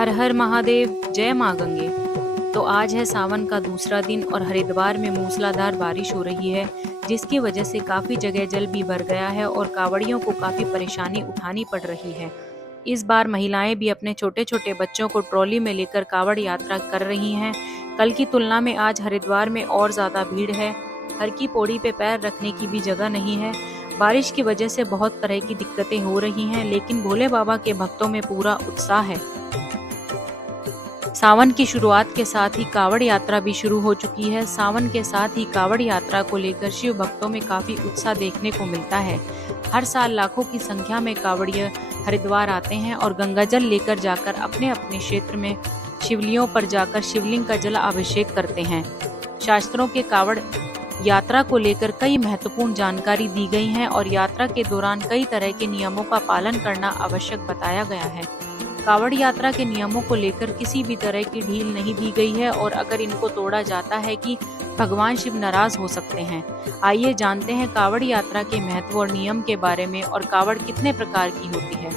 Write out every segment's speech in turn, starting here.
हर हर महादेव, जय माँ गंगे। तो आज है सावन का दूसरा दिन और हरिद्वार में मूसलाधार बारिश हो रही है, जिसकी वजह से काफी जगह जल भी भर गया है और कांवड़ियों को काफी परेशानी उठानी पड़ रही है। इस बार महिलाएं भी अपने छोटे छोटे बच्चों को ट्रॉली में लेकर कांवड़ यात्रा कर रही हैं। कल की तुलना में आज हरिद्वार में और ज्यादा भीड़ है। हर की पौड़ी पे पैर रखने की भी जगह नहीं है। बारिश की वजह से बहुत तरह की दिक्कतें हो रही हैं, लेकिन भोले बाबा के भक्तों में पूरा उत्साह है। सावन की शुरुआत के साथ ही कावड़ यात्रा भी शुरू हो चुकी है। सावन के साथ ही कावड़ यात्रा को लेकर शिव भक्तों में काफी उत्साह देखने को मिलता है। हर साल लाखों की संख्या में कावड़िए हरिद्वार आते हैं और गंगाजल लेकर जाकर अपने अपने क्षेत्र में शिवलियों पर जाकर शिवलिंग का जल अभिषेक करते हैं। शास्त्रों के कावड़ यात्रा को लेकर कई महत्वपूर्ण जानकारी दी गई है और यात्रा के दौरान कई तरह के नियमों का पालन करना आवश्यक बताया गया है। कावड़ यात्रा के नियमों को लेकर किसी भी तरह की ढील नहीं दी गई है और अगर इनको तोड़ा जाता है कि भगवान शिव नाराज हो सकते हैं। आइए जानते हैं कावड़ यात्रा के महत्व और नियम के बारे में और कावड़ कितने प्रकार की होती है।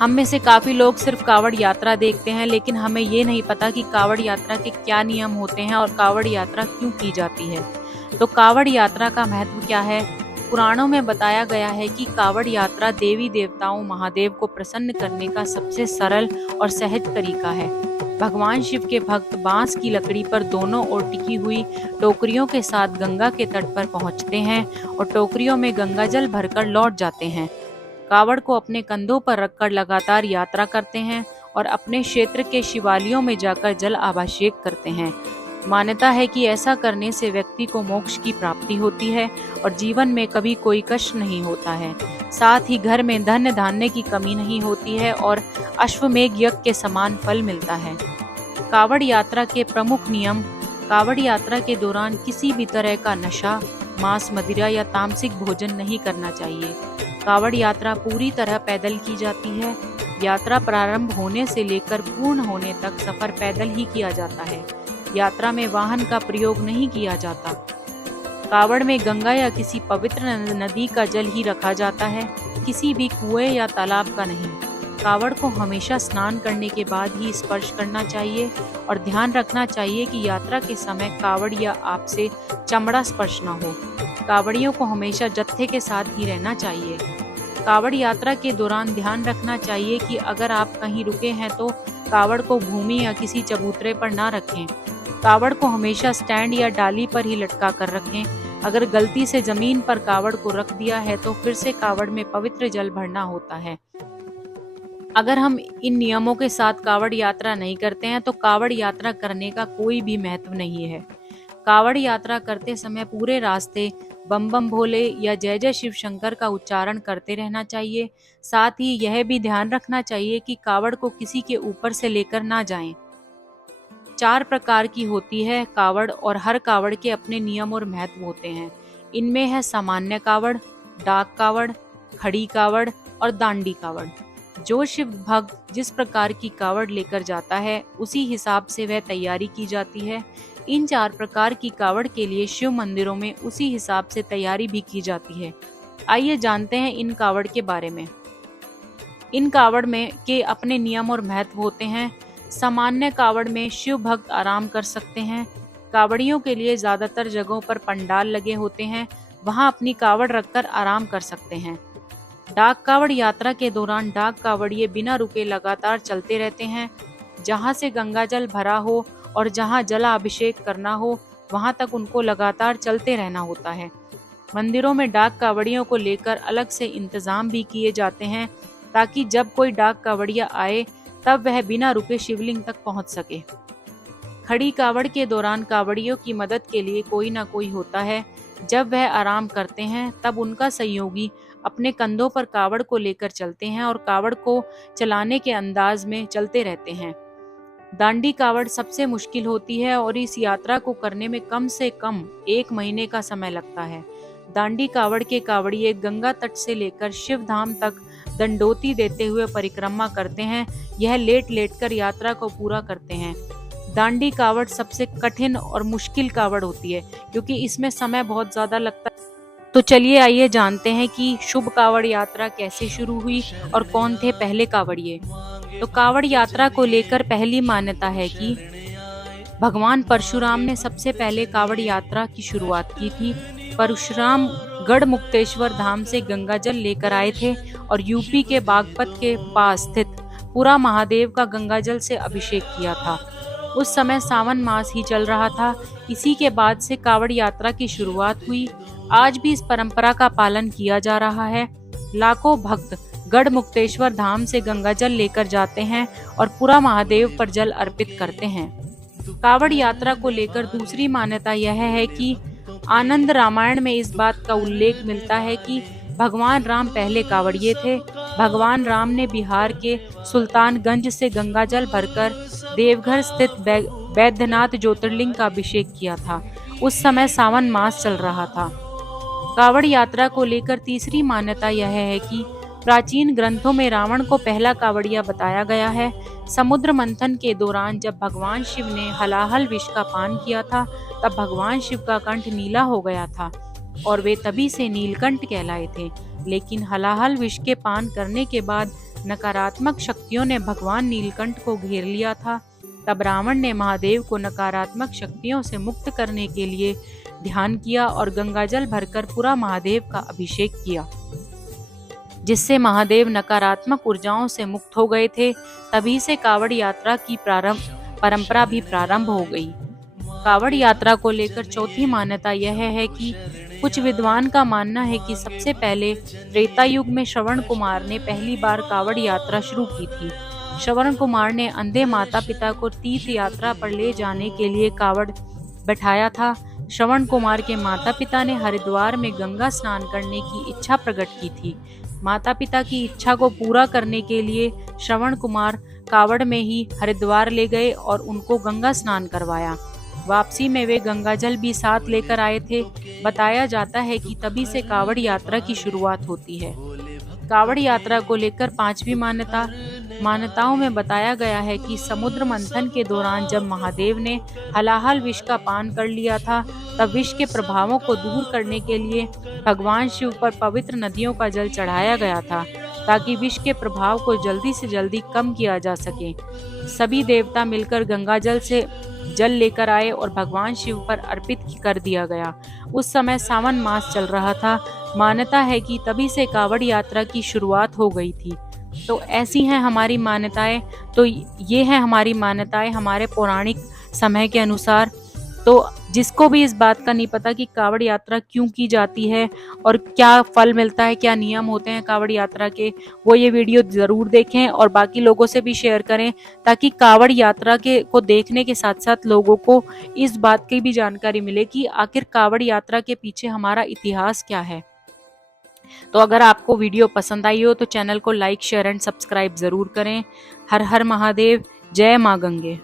हम में से काफी लोग सिर्फ कावड़ यात्रा देखते हैं, लेकिन हमें ये नहीं पता कि कावड़ यात्रा के क्या नियम होते हैं और कावड़ यात्रा क्यों की जाती है। तो कावड़ यात्रा का महत्व क्या है? पुराणों में बताया गया है कि कावड़ यात्रा देवी देवताओं महादेव को प्रसन्न करने का सबसे सरल और सहज तरीका है। भगवान शिव के भक्त बांस की लकड़ी पर दोनों ओर टिकी हुई टोकरियों के साथ गंगा के तट पर पहुंचते हैं और टोकरियों में गंगा जल भरकर लौट जाते हैं। कावड़ को अपने कंधों पर रखकर लगातार यात्रा करते हैं और अपने क्षेत्र के शिवालयों में जाकर जल अभिषेक करते हैं। मान्यता है कि ऐसा करने से व्यक्ति को मोक्ष की प्राप्ति होती है और जीवन में कभी कोई कष्ट नहीं होता है। साथ ही घर में धन धान्य की कमी नहीं होती है और अश्वमेघ यज्ञ के समान फल मिलता है। कावड़ यात्रा के प्रमुख नियम। कावड़ यात्रा के दौरान किसी भी तरह का नशा, मांस, मदिरा या तामसिक भोजन नहीं करना चाहिए। कावड़ यात्रा पूरी तरह पैदल की जाती है। यात्रा प्रारंभ होने से लेकर पूर्ण होने तक सफर पैदल ही किया जाता है। यात्रा में वाहन का प्रयोग नहीं किया जाता। कावड़ में गंगा या किसी पवित्र नदी का जल ही रखा जाता है, किसी भी कुएं या तालाब का नहीं। कावड़ को हमेशा स्नान करने के बाद ही स्पर्श करना चाहिए और ध्यान रखना चाहिए कि यात्रा के समय कावड़ या आपसे चमड़ा स्पर्श न हो। कावड़ियों को हमेशा जत्थे के साथ ही रहना चाहिए। कावड़ यात्रा के दौरान ध्यान रखना चाहिए कि अगर आप कहीं रुके हैं तो कावड़ को भूमि या किसी चबूतरे पर ना रखें। कावड़ को हमेशा स्टैंड या डाली पर ही लटका कर रखें। अगर गलती से जमीन पर कावड़ को रख दिया है तो फिर से कावड़ में पवित्र जल भरना होता है। अगर हम इन नियमों के साथ कावड़ यात्रा नहीं करते हैं तो कावड़ यात्रा करने का कोई भी महत्व नहीं है। कावड़ यात्रा करते समय पूरे रास्ते बम बम भोले या जय जय शिव शंकर का उच्चारण करते रहना चाहिए। साथ ही यह भी ध्यान रखना चाहिए कि कावड़ को किसी के ऊपर से लेकर ना जाएं। 4 प्रकार की होती है कावड़ और हर कावड़ के अपने नियम और महत्व होते हैं। इनमें है सामान्य कावड़, डाक कावड़, खड़ी कावड़ और दांडी कावड़। जो शिव भक्त जिस प्रकार की कावड़ लेकर जाता है उसी हिसाब से वह तैयारी की जाती है। इन 4 प्रकार की कावड़ के लिए शिव मंदिरों में उसी हिसाब से तैयारी भी की जाती है। आइए जानते हैं इन कावड़ के बारे में। इन कावड़ में के अपने नियम और महत्व होते हैं। सामान्य कावड़ में शिव भक्त आराम कर सकते हैं। कावड़ियों के लिए ज्यादातर जगहों पर पंडाल लगे होते हैं, वहां अपनी कावड़ रखकर आराम कर सकते हैं। डाक कावड़ यात्रा के दौरान डाक कावड़िए बिना रुके लगातार चलते रहते हैं। जहां से गंगाजल भरा हो और जहां जलाभिषेक करना हो वहां तक उनको लगातार चलते रहना होता है। मंदिरों में डाक कावड़ियों को लेकर अलग से इंतजाम भी किए जाते हैं ताकि जब कोई डाक कावड़िया आए तब वह बिना रुके शिवलिंग तक पहुंच सके। खड़ी कावड़ के दौरान कावड़ियों की मदद के लिए कोई ना कोई होता है। जब वह आराम करते हैं तब उनका सहयोगी अपने कंधों पर कावड़ को लेकर चलते हैं और कावड़ को चलाने के अंदाज में चलते रहते हैं। दांडी कावड़ सबसे मुश्किल होती है और इस यात्रा को करने में कम से कम 1 महीने का समय लगता है। दांडी कावड़ के कावड़िए गंगा तट से लेकर शिव धाम तक दंडोती देते हुए परिक्रमा करते हैं। यह लेट लेट कर यात्रा को पूरा करते हैं। दांडी कावड़ सबसे कठिन और मुश्किल कावड़ होती है क्योंकि इसमें समय बहुत ज्यादा लगता है। तो चलिए आइए जानते हैं कि शुभ कावड़ यात्रा कैसे शुरू हुई और कौन थे पहले कावड़िए। तो कावड़ यात्रा को लेकर पहली मान्यता है कि भगवान परशुराम ने सबसे पहले कावड़ यात्रा की शुरुआत की थी। परशुराम गढ़ मुक्तेश्वर धाम से गंगा जल लेकर आए थे और यूपी के बागपत के पास स्थित पूरा महादेव का गंगा जल से अभिषेक किया था। उस समय सावन मास ही चल रहा था। इसी के बाद से कावड़ यात्रा की शुरुआत हुई। आज भी इस परंपरा का पालन किया जा रहा है। लाखों भक्त गढ़ मुक्तेश्वर धाम से गंगा जल लेकर जाते हैं और पूरा महादेव पर जल अर्पित करते हैं। कावड़ यात्रा को लेकर दूसरी मान्यता यह है कि आनंद रामायण में इस बात का उल्लेख मिलता है कि भगवान राम पहले कावड़िए थे। भगवान राम ने बिहार के सुल्तानगंज से गंगाजल भरकर देवघर स्थित बैद्यनाथ ज्योतिर्लिंग का अभिषेक किया था। उस समय सावन मास चल रहा था। कावड़ यात्रा को लेकर तीसरी मान्यता यह है कि प्राचीन ग्रंथों में रावण को पहला कावड़िया बताया गया है। समुद्र मंथन के दौरान जब भगवान शिव ने हलाहल विष का पान किया था, तब भगवान शिव का कंठ नीला हो गया था और वे तभी से नीलकंठ कहलाए थे। लेकिन हलाहल विष के पान करने के बाद नकारात्मक शक्तियों ने भगवान नीलकंठ को घेर लिया था। तब रावण ने महादेव को नकारात्मक शक्तियों से मुक्त करने के लिए ध्यान किया और गंगाजल भरकर पूरा महादेव का अभिषेक किया, जिससे महादेव नकारात्मक ऊर्जाओं से मुक्त हो गए थे। तभी से कावड़ यात्रा की परंपरा भी प्रारंभ हो गई। कावड़ यात्रा को लेकर चौथी मान्यता यह है कि कुछ विद्वान का मानना है कि सबसे पहले त्रेता युग में श्रवण कुमार ने पहली बार कावड़ यात्रा शुरू की थी। श्रवण कुमार ने अंधे माता पिता को तीर्थ यात्रा पर ले जाने के लिए कावड़ बैठाया था। श्रवण कुमार के माता पिता ने हरिद्वार में गंगा स्नान करने की इच्छा प्रकट की थी। माता पिता की इच्छा को पूरा करने के लिए श्रवण कुमार कावड़ में ही हरिद्वार ले गए और उनको गंगा स्नान करवाया। वापसी में वे गंगाजल भी साथ लेकर आए थे। बताया जाता है कि तभी से कावड़ यात्रा की शुरुआत होती है। कावड़ यात्रा को लेकर पांचवी मान्यताओं में बताया गया है कि समुद्र मंथन के दौरान जब महादेव ने हलाहल विष का पान कर लिया था, तब विष के प्रभावों को दूर करने के लिए भगवान शिव पर पवित्र नदियों का जल चढ़ाया गया था, ताकि विष के प्रभाव को जल्दी से जल्दी कम किया जा सके। सभी देवता मिलकर गंगाजल से जल लेकर आए और भगवान शिव पर अर्पित कर दिया गया। उस समय सावन मास चल रहा था। मान्यता है कि तभी से कावड़ यात्रा की शुरुआत हो गई थी। तो ऐसी हैं हमारी मान्यताएं। तो ये हैं हमारी मान्यताएं हमारे पौराणिक समय के अनुसार। तो जिसको भी इस बात का नहीं पता कि कावड़ यात्रा क्यों की जाती है और क्या फल मिलता है, क्या नियम होते हैं कावड़ यात्रा के, वो ये वीडियो जरूर देखें और बाकी लोगों से भी शेयर करें, ताकि कावड़ यात्रा के को देखने के साथ साथ लोगों को इस बात की भी जानकारी मिले कि आखिर कावड़ यात्रा के पीछे हमारा इतिहास क्या है। तो अगर आपको वीडियो पसंद आई हो तो चैनल को लाइक, शेयर एंड सब्सक्राइब जरूर करें। हर हर महादेव, जय मां गंगे।